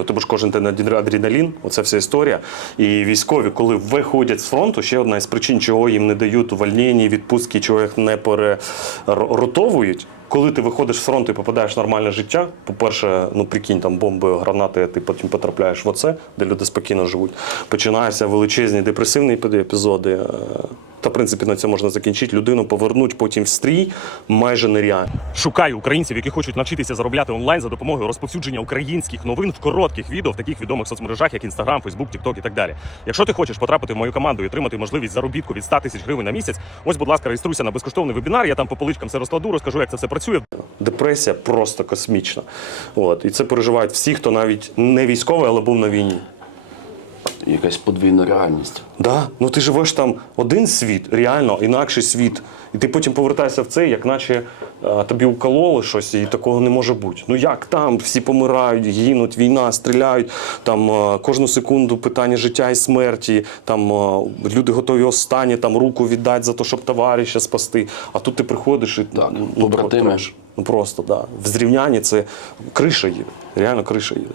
У тебе ж кожен день адреналін, оце вся історія. І військові, коли виходять з фронту, ще одна із причин, чого їм не дають увольнення, відпустки, чого їх не переротовують. Коли ти виходиш з фронту і попадаєш в нормальне життя, по-перше, ну прикинь, там бомби, гранати, ти потім потрапляєш в оце, де люди спокійно живуть. Починаються величезні депресивні епізоди. Та, в принципі, на цьому можна закінчити. Людину повернуть потім в стрій майже нереально. Шукаю українців, які хочуть навчитися заробляти онлайн за допомогою розповсюдження українських новин в коротких відео в таких відомих соцмережах, як Instagram, Facebook, TikTok і так далі. Якщо ти хочеш потрапити в мою команду і отримати можливість заробітку від 100 тисяч гривень на місяць, ось, будь ласка, реєструйся на безкоштовний вебінар. Я там по поличкам все розкладу, розкажу, як це все працює. Депресія просто космічна. От. І це переживають всі, хто навіть не військовий, але був на війні. Якась подвійна реальність. Да, ну ти живеш там один світ, реально інакший світ. І ти потім повертаєшся в цей, як наче е, тобі укололи щось, і такого не може бути. Ну як там? Всі помирають, гинуть, війна, стріляють. Там е, кожну секунду питання життя і смерті. Там е, люди готові останні там руку віддати за те, щоб товариша спасти. А тут ти приходиш і Так, ну, побратими. Ну просто да. В зрівнянні це криша їде. Реально криша їде.